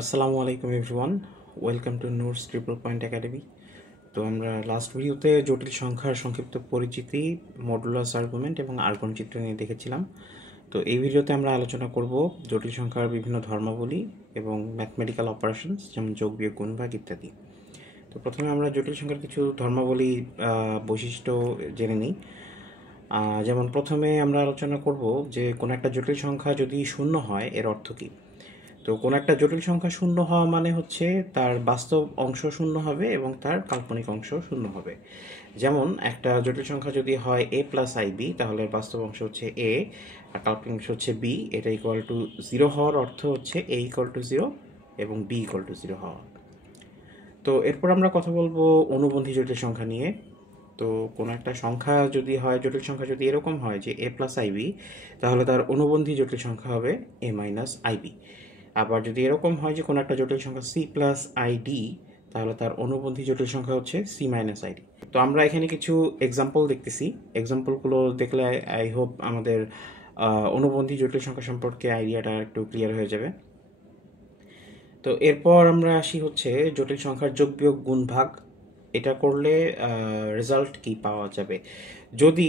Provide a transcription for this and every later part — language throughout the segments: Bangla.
আসসালামু আলাইকুম everyone, welcome to Noor's triple point academy. তো আমরা লাস্ট ভিডিওতে জটিল সংখ্যার সংক্ষিপ্ত পরিচিতি, মডুলাস আর্গুমেন্ট এবং আর্গন চিত্র নিয়ে দেখেছিলাম। তো এই ভিডিওতে আমরা আলোচনা করব জটিল সংখ্যার বিভিন্ন ধর্মাবলী এবং ম্যাথমেটিক্যাল অপারেশনস, যেমন যোগ, বিয়োগ, গুণ, ভাগ ইত্যাদি। তো প্রথমে আমরা জটিল সংখ্যার কিছু ধর্মাবলী, বৈশিষ্ট্য জেনে নিই। যেমন প্রথমে আমরা আলোচনা করব যে কোনো একটা জটিল সংখ্যা যদি শূন্য হয় এর অর্থ কী। তো কোনো একটা জটিল সংখ্যা শূন্য হওয়া মানে হচ্ছে তার বাস্তব অংশ শূন্য হবে এবং তার কাল্পনিক অংশ শূন্য হবে। যেমন একটা জটিল সংখ্যা যদি হয় a প্লাস আইবি, তাহলে বাস্তব অংশ হচ্ছে a আর কাল্পনিক অংশ হচ্ছে b। এটা ইকুয়াল টু জিরো হওয়ার অর্থ হচ্ছে a ইকুয়াল টু জিরো এবং b ইকুয়াল টু জিরো হওয়া। তো এরপর আমরা কথা বলবো অনুবন্ধী জটিল সংখ্যা নিয়ে। তো কোনো একটা সংখ্যা যদি হয়, জটিল সংখ্যা যদি এরকম হয় যে a প্লাস আইবি, তাহলে তার অনুবন্ধী জটিল সংখ্যা হবে a মাইনাস আইবি। আবার যদি এরকম হয় যে কোনো একটা জটিল সংখ্যা সি প্লাস আইডি, তাহলে তার অনুবন্ধী জটিল সংখ্যা হচ্ছে সি মাইনাস আইডি। তো আমরা এখানে কিছু এক্সাম্পল দেখতেছি। এক্সাম্পলগুলো দেখলে আই হোপ আমাদের অনুবন্ধী জটিল সংখ্যা সম্পর্কে আইডিয়াটা একটু ক্লিয়ার হয়ে যাবে। তো এরপর আমরা আসি হচ্ছে জটিল সংখ্যার যোগ, বিয়োগ, গুণ, ভাগ। এটা করলে রেজাল্ট কি পাওয়া যাবে। যদি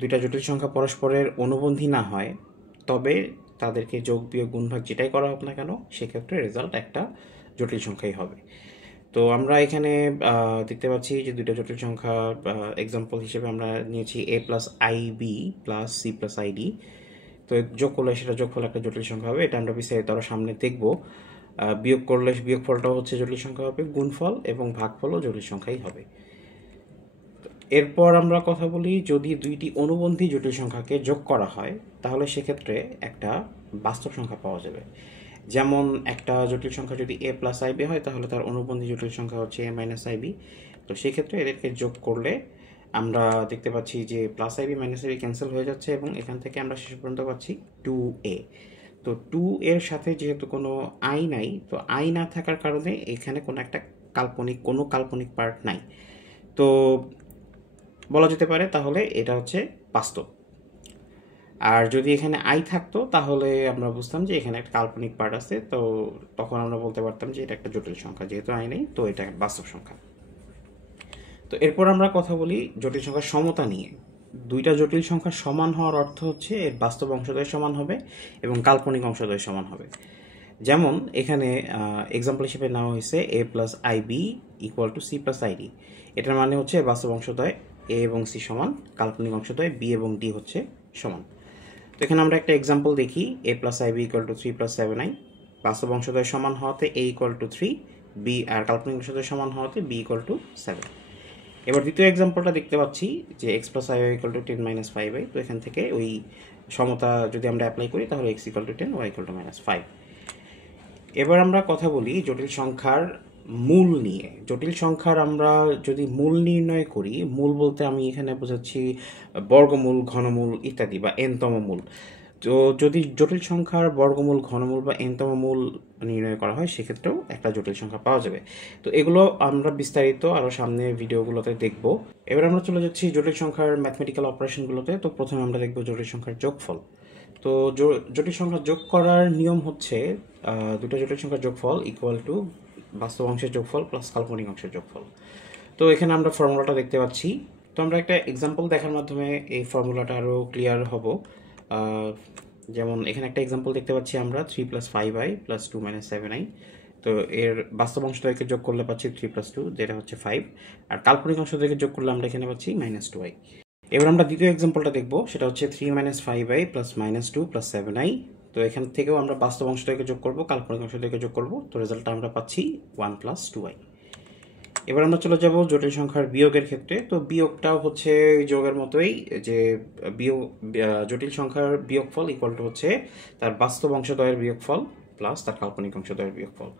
দুইটা জটিল সংখ্যা পরস্পরের অনুবন্ধী না হয়, তবে তাদেরকে যোগ, বিয়োগ, গুণ, ভাগ যেটাই করা হোক না কেন, সেক্ষেত্রে রেজাল্ট একটা জটিল সংখ্যাই হবে। তো আমরা এখানে দেখতে পাচ্ছি যে দুইটা জটিল সংখ্যা এক্সাম্পল হিসেবে আমরা নিয়েছি a plus i b plus c plus i d. তো যোগ করলে সেটা যোগফল একটা জটিল সংখ্যা হবে, এটা আমরা বিস্তারিত আরও সামনে দেখব। বিয়োগ করলে বিয়োগফলটাও হচ্ছে জটিল সংখ্যা হবে, গুণফল এবং ভাগফলও জটিল সংখ্যাই হবে। এরপর আমরা কথা বলি, যদি দুইটি অনুবন্ধী জটিল সংখ্যাকে যোগ করা হয়, তাহলে সেক্ষেত্রে একটা বাস্তব সংখ্যা পাওয়া যাবে। যেমন একটা জটিল সংখ্যা যদি a প্লাস আইবি হয়, তাহলে তার অনুবন্ধী জটিল সংখ্যা হচ্ছে a মাইনাস আইবি। তো সেক্ষেত্রে এদেরকে যোগ করলে আমরা দেখতে পাচ্ছি যে plus i b minus i b cancel হয়ে যাচ্ছে এবং এখান থেকে আমরা শেষ পর্যন্ত পাচ্ছি 2a। তো 2 এর সাথে যেহেতু কোনো আই নাই, তো আই না থাকার কারণে এখানে কোনো কাল্পনিক পার্ট নাই। তো বলা যেতে পারে তাহলে এটা হচ্ছে বাস্তব। আর যদি এখানে আই থাকতো, তাহলে আমরা বুঝতাম যে এখানে একটা কাল্পনিক পার্ট আছে। তো তখন আমরা বলতে পারতাম যে এটা একটা জটিল সংখ্যা। যেহেতু আই নেই, তো এটা বাস্তব সংখ্যা। তো এরপর আমরা কথা বলি জটিল সংখ্যার সমতা নিয়ে। দুইটা জটিল সংখ্যা সমান হওয়ার অর্থ হচ্ছে এর বাস্তব অংশদ্বয় সমান হবে এবং কাল্পনিক অংশদ্বয় সমান হবে। যেমন এখানে এক্সাম্পল হিসেবে নেওয়া হয়েছে a plus i b equal to c plus i d. এটার মানে হচ্ছে বাস্তব অংশদ্বয় a এবং c সমান, কাল্পনিক অংশদ্বয় b এবং d হচ্ছে সমান। তো এখানে আমরা একটা এক্সাম্পল দেখি, a plus i b equal to 3 plus 7i। বাস্তব অংশদ্বয় সমান হওয়াতে a ইকুয়াল টু 3, b আর কাল্পনিক অংশদ্বয় সমান হওয়াতে b ইকুয়াল টু 7। এবার দ্বিতীয় এক্সাম্পলটা দেখতে পাচ্ছি যে x plus I equal to 10 minus 5i। তো এখান থেকে ওই সমতা যদি আমরা অ্যাপ্লাই করি, তাহলে x equal to 10, y equal to minus 5। এবার আমরা কথা বলি জটিল সংখ্যার মূল নিয়ে। জটিল সংখ্যার আমরা যদি মূল নির্ণয় করি, মূল বলতে আমি এখানে বোঝাচ্ছি বর্গমূল, ঘনমূল ইত্যাদি, বা এনতম মূল। তো যদি জটিল সংখ্যার বর্গমূল, ঘনমূল বা এনতম মূল নির্ণয় করা হয়, সেক্ষেত্রেও একটা জটিল সংখ্যা পাওয়া যাবে। তো এগুলো আমরা বিস্তারিত আরও সামনে ভিডিওগুলোতে দেখব। এবার আমরা চলে যাচ্ছি জটিল সংখ্যার ম্যাথমেটিক্যাল অপারেশনগুলোতে। তো প্রথমে আমরা দেখব জটিল সংখ্যার যোগফল। তো জটিল সংখ্যা যোগ করার নিয়ম হচ্ছে দুটো জটিল সংখ্যার যোগফল ইকুয়াল টু বাস্তব অংশের যোগফল প্লাস কাল্পনিক অংশের যোগফল। তো এখানে আমরা ফর্মুলাটা দেখতে পাচ্ছি। তো আমরা একটা এক্সাম্পল দেখার মাধ্যমে এই ফর্মুলাটা আরও ক্লিয়ার হব। যেমন এখানে একটা এক্সাম্পল দেখতে পাচ্ছি আমরা 3 plus 5i plus 2 minus 7i। তো এর বাস্তব অংশদ্বয়কে যোগ করলে পাচ্ছি 3 প্লাস 2, যেটা হচ্ছে 5। আর কাল্পনিক অংশদ্বয়কে যোগ করলে আমরা এখানে পাচ্ছি মাইনাস 2i। এবার আমরা দ্বিতীয় এক্সাম্পলটা দেখব, সেটা হচ্ছে 3 minus 5i plus minus 2 plus 7i। তো এখান থেকেও আমরা বাস্তব অংশদ্বয়কে যোগ করব, কাল্পনিক অংশদ্বয়কে যোগ করব। তো রেজাল্টটা আমরা পাচ্ছি 1 প্লাস 2i। এবার আমরা চলে যাব জটিল সংখ্যার বিয়োগের ক্ষেত্রে। তো বিয়োগটাও হচ্ছে যোগের মতোই, যে জটিল সংখ্যার বিয়োগফল ইকুয়াল টু হচ্ছে তার বাস্তব অংশদ্বয়ের বিয়োগফল প্লাস তার কাল্পনিক অংশদ্বয়ের বিয়োগফল।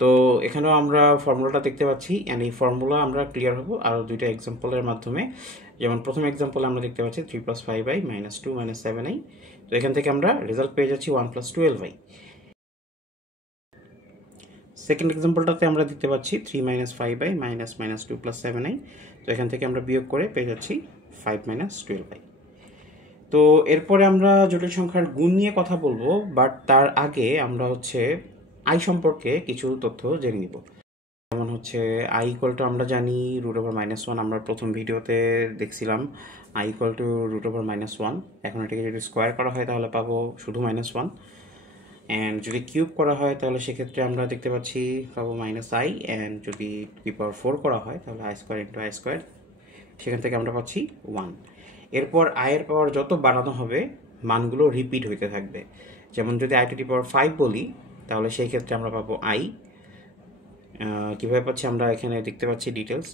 তো এখানেও আমরা ফর্মুলাটা দেখতে পাচ্ছি, অ্যান্ড এই ফর্মুলা আমরা ক্লিয়ার হব আরও দুইটা এক্সাম্পলের মাধ্যমে। যেমন প্রথম এক্সাম্পলে আমরা দেখতে পাচ্ছি 3 plus 5i minus 2 minus 7i। তো এখান থেকে আমরা রেজাল্ট পেয়ে যাচ্ছি 1 প্লাস 12i। সেকেন্ড এক্সাম্পলটাতে আমরা দেখতে পাচ্ছি 3 minus 5i minus minus 2 plus 7i। তো এখান থেকে আমরা বিয়োগ করে পেয়ে যাচ্ছি 5 মাইনাস 12i। তো এরপরে আমরা জটিল সংখ্যার গুণ নিয়ে কথা বলবো, বাট তার আগে আমরা হচ্ছে আই সম্পর্কে কিছু তথ্য জেনে নিব। যেমন হচ্ছে আই ইকুয়াল টু আমরা জানি √-1, আমরা প্রথম ভিডিওতে দেখছিলাম আই ইকুয়াল টু √-1। এখন এটাকে যদি স্কোয়ার করা হয় তাহলে পাবো শুধু -1, অ্যান্ড যদি কিউব করা হয় তাহলে সেক্ষেত্রে আমরা দেখতে পাচ্ছি পাবো -i, অ্যান্ড যদি ⁴ করা হয় তাহলে i² সেখান থেকে আমরা পাচ্ছি 1। এরপর আয়ের পাওয়ার যত বাড়ানো হবে মানগুলো রিপিট হইতে থাকবে। যেমন যদি i⁵ বলি তাহলে সেই ক্ষেত্রে আমরা পাবো i। কীভাবে পাচ্ছি আমরা এখানে দেখতে পাচ্ছি ডিটেলস।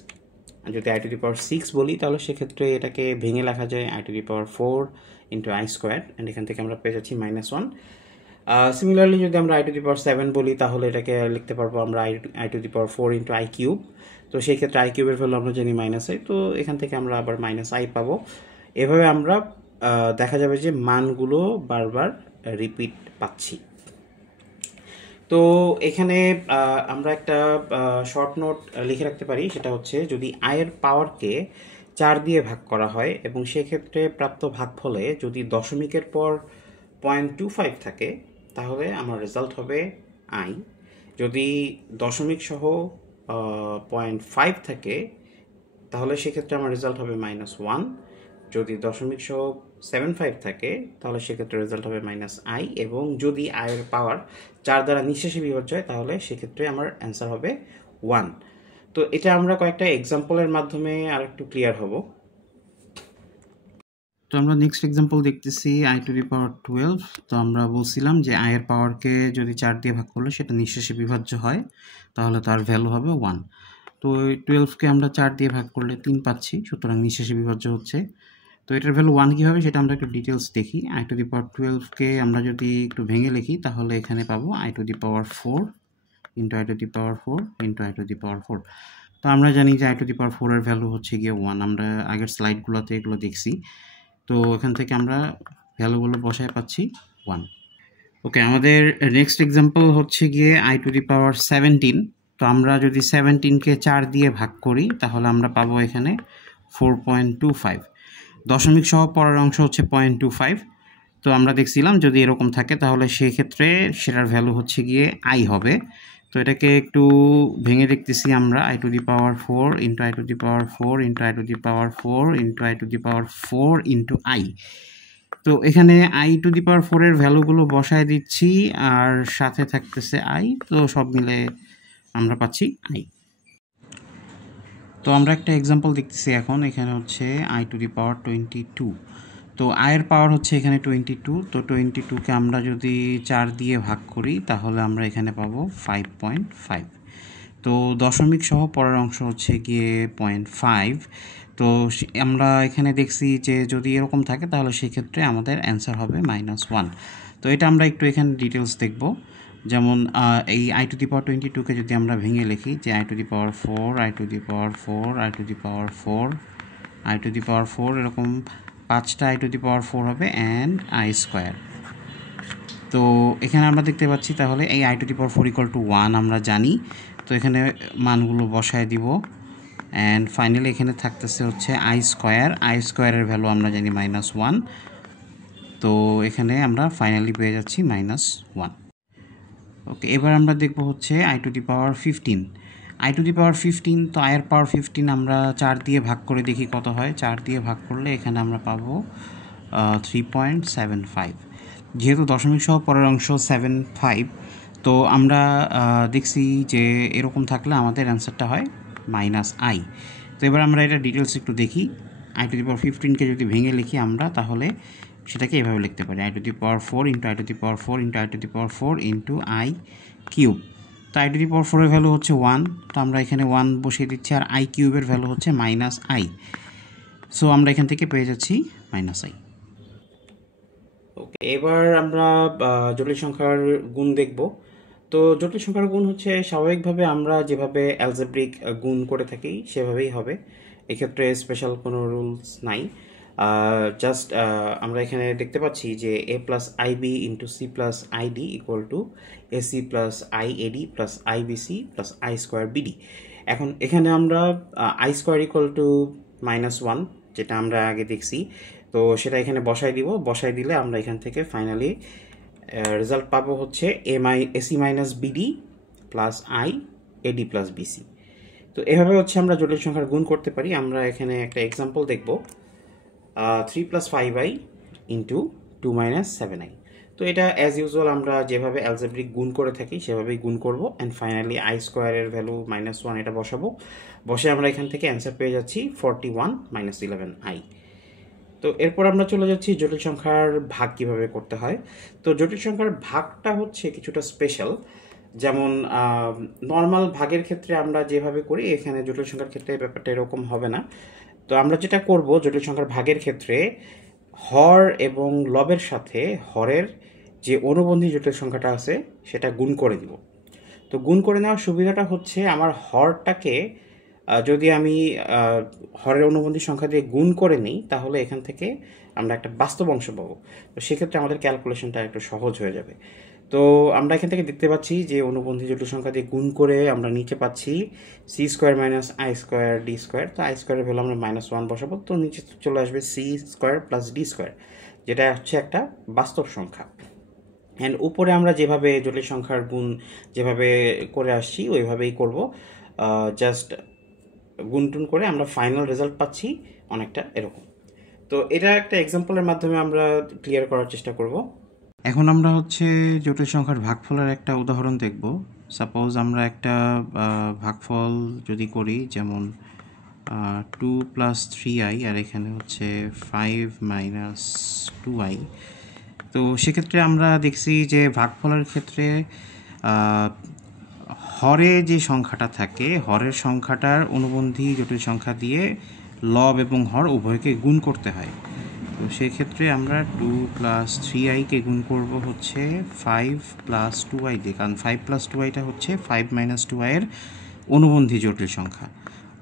যদি i⁶ বলি তাহলে সেক্ষেত্রে এটাকে ভেঙে লেখা যায় i⁴ ইন্টু i², অ্যান্ড এখান থেকে আমরা পেয়ে যাচ্ছি -1। সিমিলারলি যদি আমরা i⁷ বলি তাহলে এটাকে লিখতে পারবো আমরা i⁴ ইন্টু i³। তো সেই ক্ষেত্রে i³ এর ভ্যালু আমরা জানি -i, তো এখান থেকে আমরা আবার -i পাবো। এভাবে আমরা দেখা যাবে যে মানগুলো বারবার রিপিট পাচ্ছি। তো এখানে আমরা একটা শর্ট নোট লিখে রাখতে পারি, সেটা হচ্ছে যদি আয়ের পাওয়ারকে 4 দিয়ে ভাগ করা হয় এবং সেক্ষেত্রে প্রাপ্ত ভাগফলে যদি দশমিকের পর 0.25 থাকে তাহলে আমার রেজাল্ট হবে আই। যদি দশমিক সহ 0.5 থাকে তাহলে সেক্ষেত্রে আমার রেজাল্ট হবে -1। যদি দশমিক সহ 75 থাকে তাহলে সেক্ষেত্রে রেজাল্ট হবে -i, এবং যদি আয়ের পাওয়ার 4 দ্বারা নিঃশেষে বিভাজ্য হয় তাহলে সেক্ষেত্রে আমার অ্যান্সার হবে 1। তো এটা আমরা কয়েকটা এক্সাম্পলের মাধ্যমে আর একটু ক্লিয়ার হব। তো আমরা নেক্সট এক্সাম্পল দেখতেছি i⁻12। তো আমরা বলছিলাম যে আয়ের পাওয়ারকে যদি 4 দিয়ে ভাগ করলে সেটা নিঃশেষে বিভাজ্য হয় তাহলে তার ভ্যালু হবে 1। তো 12কে আমরা 4 দিয়ে ভাগ করলে 3 পাচ্ছি, সুতরাং নিঃশেষে বিভাজ্য হচ্ছে। তো এটার ভ্যালু 1 কী হবে সেটা আমরা একটু ডিটেলস দেখি। i⁻12কে আমরা যদি একটু ভেঙে লিখি তাহলে এখানে পাবো i⁴ into i⁴ into i⁴। তো আমরা জানি যে i⁴ এর ভ্যালু হচ্ছে গিয়ে 1, আমরা আগের স্লাইডগুলোতে এগুলো দেখছি। তো এখান থেকে আমরা ভ্যালুগুলো বসায় পাচ্ছি 1। ওকে, আমাদের নেক্সট এক্সাম্পল হচ্ছে গিয়ে i⁻17। তো আমরা যদি 17কে 4 দিয়ে ভাগ করি তাহলে আমরা পাবো এখানে 4.25। দশমিক সহ পরের অংশ হচ্ছে 0.25। তো আমরা দেখছিলাম যদি এরকম থাকে তাহলে সেক্ষেত্রে সেটার ভ্যালু হচ্ছে গিয়ে i হবে। তো এটাকে একটু ভেঙে দেখতেছি আমরা i⁴ into i⁴ into i⁴ into i⁴ into i। তো এখানে i⁴ এর ভ্যালুগুলো বসায় দিচ্ছি আর সাথে থাকতেছে i, তো সব মিলে আমরা পাচ্ছি i। তো আমরা একটা এক্সাম্পল দেখতেছি এখন। এখানে হচ্ছে i⁻22। তো আয়ের পাওয়ার হচ্ছে এখানে 22। তো 22কে আমরা যদি 4 দিয়ে ভাগ করি তাহলে আমরা এখানে পাবো 5.5। তো দশমিক সহ পরের অংশ হচ্ছে গিয়ে 0.5। তো আমরা এখানে দেখছি যে যদি এরকম থাকে তাহলে সেক্ষেত্রে আমাদের অ্যান্সার হবে -1। তো এটা আমরা একটু এখানে ডিটেলস দেখব। যেমন এই i⁻22কে যদি আমরা ভেঙে লিখি যে i⁴ এরকম 5টা i⁴ হবে অ্যান্ড i²। তো এখানে আমরা দেখতে পাচ্ছি তাহলে এই i⁴ ইকুয়াল টু 1 আমরা জানি। তো এখানে মানগুলো বসায় দিব, অ্যান্ড ফাইনালি এখানে থাকতেছে হচ্ছে i² এর ভ্যালু আমরা জানি -1। তো এখানে আমরা ফাইনালি পেয়ে যাচ্ছি -1। ওকে, এবার আমরা দেখব হচ্ছে i⁻15। i⁻15, তো আয়ের পাওয়ার 15 আমরা 4 দিয়ে ভাগ করে দেখি কত হয়। 4 দিয়ে ভাগ করলে এখানে আমরা পাবো 3.75। যেহেতু দশমিক সহ পরের অংশ 75, তো আমরা দেখছি যে এরকম থাকলে আমাদের অ্যান্সারটা হয় -i। তো এবার আমরা এটা ডিটেলস একটু দেখি। i⁻15কে যদি ভেঙে লিখি আমরা তাহলে সেটাকে এভাবে লিখতে পারি i⁻4 into i⁻4 into i⁻4 into i³। তো i⁻4 এর ভ্যালু হচ্ছে 1, তো আমরা এখানে 1 বসিয়ে দিচ্ছি, আর i³ এর ভ্যালু হচ্ছে -i। সো আমরা এখান থেকে পেয়ে যাচ্ছি -i। ওকে, এবার আমরা জটিল সংখ্যার গুণ দেখব। তো জটিল সংখ্যার গুণ হচ্ছে স্বাভাবিকভাবে আমরা যেভাবে অ্যালজেব্রিক গুণ করে থাকি সেভাবেই হবে। এক্ষেত্রে স্পেশাল কোনো রুলস নাই। জাস্ট আমরা এখানে দেখতে পাচ্ছি যে a plus ib into c plus id equal to ac plus iad plus ibc plus i² bd। এখন এখানে আমরা i² ইকুয়াল টু -1 যেটা আমরা আগে দেখছি, তো সেটা এখানে বসাই দিব। বসাই দিলে আমরা এখান থেকে ফাইনালি রেজাল্ট পাবো হচ্ছে a c minus b d plus i a d plus b c. তো এভাবে হচ্ছে আমরা জটিল সংখ্যার গুণ করতে পারি। আমরা এখানে একটা এক্সাম্পল দেখব, 3 plus 5i into 2 minus 7i। তো এটা অ্যাজ ইউজুয়াল আমরা যেভাবে অ্যালজেব্রিক গুণ করে থাকি সেভাবেই গুণ করব, অ্যান্ড ফাইনালি আই স্কোয়ারের ভ্যালু -1 এটা বসাবো। বসে আমরা এখান থেকে অ্যান্সার পেয়ে যাচ্ছি 41 মাইনাস 11i। তো এরপর আমরা চলে যাচ্ছি জটিল সংখ্যার ভাগ কিভাবে করতে হয়। তো জটিল সংখ্যার ভাগটা হচ্ছে কিছুটা স্পেশাল। যেমন নর্মাল ভাগের ক্ষেত্রে আমরা যেভাবে করি, এখানে জটিল সংখ্যার ক্ষেত্রে ব্যাপারটা এরকম হবে না। তো আমরা যেটা করব জটিল সংখ্যার ভাগের ক্ষেত্রে, হর এবং লবের সাথে হরের যে অনুবন্ধী জটিল সংখ্যাটা আছে সেটা গুণ করে দিব। তো গুণ করে নেওয়ার সুবিধাটা হচ্ছে, আমার হরটাকে যদি আমি হরের অনুবন্ধী সংখ্যা দিয়ে গুণ করে নিই তাহলে এখান থেকে আমরা একটা বাস্তব অংশ পাবো। তো সেক্ষেত্রে আমাদের ক্যালকুলেশনটা একটু সহজ হয়ে যাবে। তো আমরা এখান থেকে দেখতে পাচ্ছি যে অনুবন্ধী জটিল সংখ্যা দিয়ে গুণ করে আমরা নিচে পাচ্ছি c square minus i square d square. তো আই স্কোয়ারের ভ্যালু আমরা -1 বসাবো, তো নিচে চলে আসবে c square plus d square, যেটা হচ্ছে একটা বাস্তব সংখ্যা। অ্যান্ড উপরে আমরা যেভাবে জটিল সংখ্যার গুণ যেভাবে করে আসছি ওইভাবেই করব, জাস্ট গুণটুন করে আমরা ফাইনাল রেজাল্ট পাচ্ছি অনেকটা এরকম। তো এটা একটা এক্সাম্পলের মাধ্যমে আমরা ক্লিয়ার করার চেষ্টা করব। এখন আমরা হচ্ছে জটিল সংখ্যার ভাগফলের একটা উদাহরণ দেখব। সাপোজ আমরা একটা ভাগফল যদি করি, যেমন 2 প্লাস 3i আর এখানে হচ্ছে 5 মাইনাস 2i। তো সেক্ষেত্রে আমরা দেখছি যে ভাগফলের ক্ষেত্রে হরে যে সংখ্যাটা থাকে, হরের সংখ্যাটার অনুবন্ধী জটিল সংখ্যা দিয়ে লব এবং হর উভয়কে গুণ করতে হয়। তো সেক্ষেত্রে আমরা 2 প্লাস 3iকে গুণ করব হচ্ছে 5 প্লাস 2i দিয়ে, কারণ 5 প্লাস 2iটা হচ্ছে 5 মাইনাস 2i এর অনুবন্ধী জটিল সংখ্যা।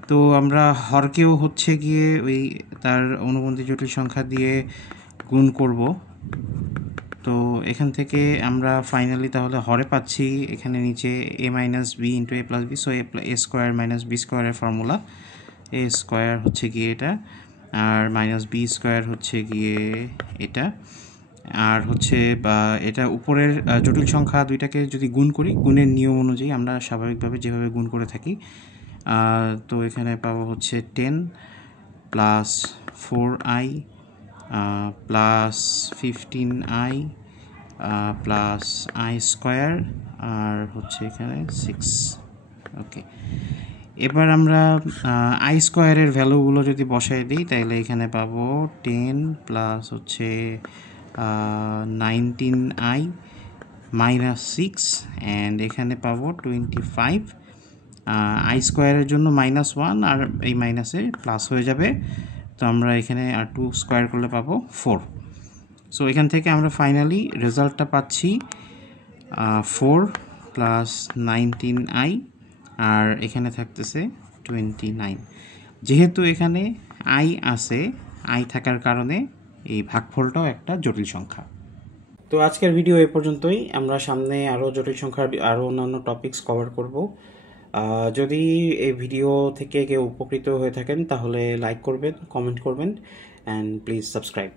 তো আমরা হরকেও হচ্ছে গিয়ে ওই তার অনুবন্ধী জটিল সংখ্যা দিয়ে গুণ করব। তো এখান থেকে আমরা ফাইনালি তাহলে হরে পাচ্ছি এখানে নিচে a minus b into a plus b. So a square minus b স্কোয়ারের ফর্মুলা, এ স্কোয়ার হচ্ছে গিয়ে এটা, আর মাইনাস বি স্কোয়ার হচ্ছে গিয়ে এটা। আর হচ্ছে বা এটা উপরের জটিল সংখ্যা দুইটাকে যদি গুণ করি, গুণের নিয়ম অনুযায়ী আমরা স্বাভাবিকভাবে যেভাবে গুণ করে থাকি, তো এখানে পাবো হচ্ছে 10 plus 4i plus 15i plus i square আর হচ্ছে এখানে 6। ওকে, এবার আমরা আই স্কোয়ারের ভ্যালুগুলো যদি বসাই দিই তাহলে এখানে পাবো 10 প্লাস হচ্ছে 19i মাইনাস 6, অ্যান্ড এখানে পাবো 25। আই স্কোয়ারের জন্য -1 আর এই মাইনাসে প্লাস হয়ে যাবে, তো আমরা এখানে আর 2 স্কোয়ার করলে পাবো 4। সো এখান থেকে আমরা ফাইনালি রেজাল্টটা পাচ্ছি 4 প্লাস 19i আর এখানে থাকতেছে 29। যেহেতু এখানে আই আছে, আই থাকার কারণে এই ভাগফলটাও একটা জটিল সংখ্যা। তো আজকের ভিডিও এই পর্যন্তই। আমরা সামনে আরও জটিল সংখ্যার আরও অন্যান্য টপিকস কভার করব। যদি এই ভিডিও থেকে কেউ উপকৃত হয়ে থাকেন তাহলে লাইক করবেন, কমেন্ট করবেন, অ্যান্ড প্লিজ সাবস্ক্রাইব।